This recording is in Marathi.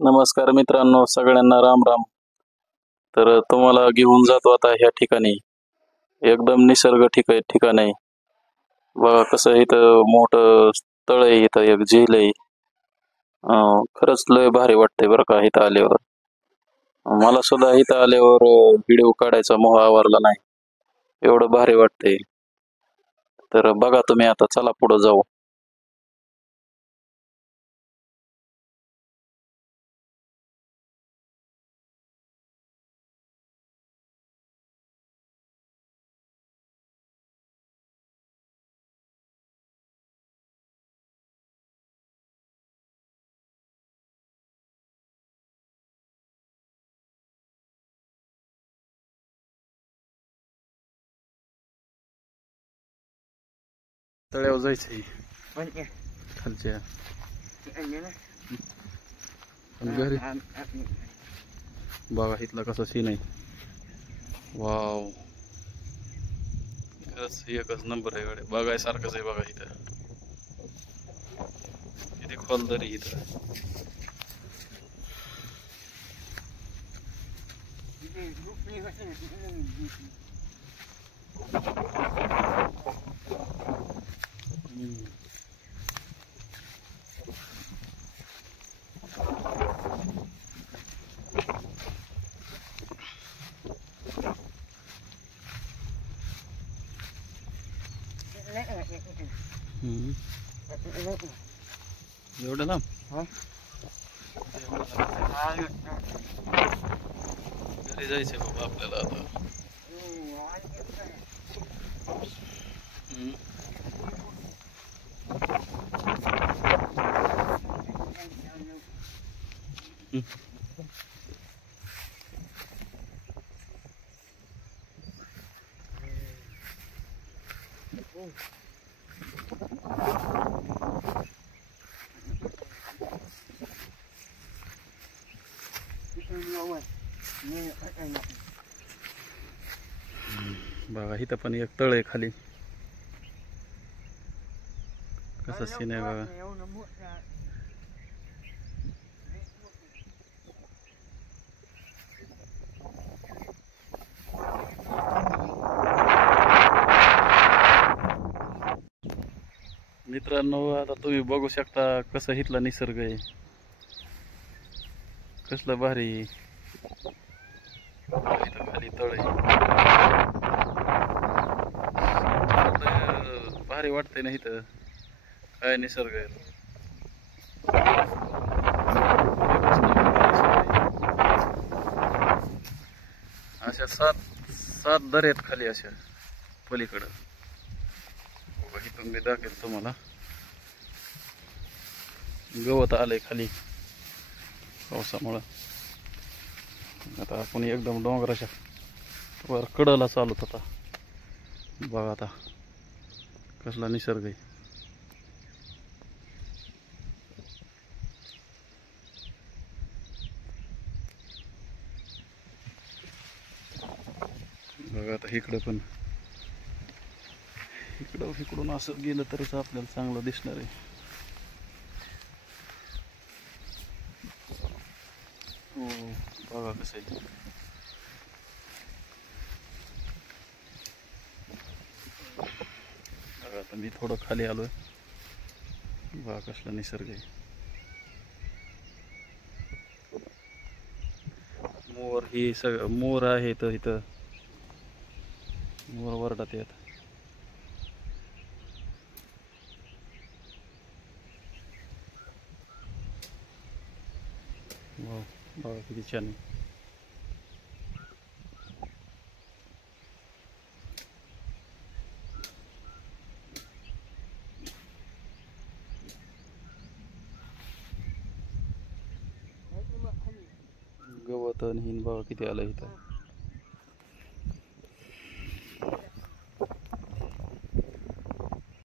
नमस्कार मित्रांनो, सगळ्यांना राम राम. तर तुम्हाला घेऊन जातो आता ह्या ठिकाणी. एकदम निसर्ग ठिकाण आहे. बघा कसं इथं मोठं तळ आहे, इथं एक झील आहे. खरंच लय भारी वाटतंय बरं का इथं आल्यावर. मला सुद्धा इथं आल्यावर व्हिडिओ काढायचा मोह आवरला नाही. एवढं भारी वाटतंय. तर बघा तुम्ही आता, चला पुढे जाऊ. तळ्यावर जायचंय खालच्या घरी. बघा इथला कसा सीन आहे. वाव, एकच नंबर आहे गाडी. बघायसारखंच आहे बघा इथं. किती खोल दरी इथं. एवढं ना घरी जायचंय बाबा आपल्याला आता. बघा इथं पण एक तळ आहे खाली. कसं सीन आहे बघा. मित्रांनो, आता तुम्ही बघू शकता कसं इथला निसर्ग आहे. कसलं भारी. इथं खाली तळ आहे. भारी वाटतंय ना इथं. काय निसर्ग आहे. अशा सात दऱ्या आहेत खाली अशा पलीकडं. इथून मी दाखवेल तुम्हाला. गवत आलंय खाली पावसामुळं. आता आपण एकदम डोंगराच्या वर कडला चालत होता. बघा आता कसला निसर्ग आहे. बघा आता इकडं इकडून असं गेलं तरच आपल्याला चांगलं दिसणार आहे. हो, बघा कसं आहे. बघा आता मी थोडं खाली आलोय. बघा कसला निसर्ग आहे. मोर ही सगळं मोर आहे तर इथं. मोर वरडात येत. वाव, बघा किती छान आहे. गवत आणि हिन बघा किती आलं इथं.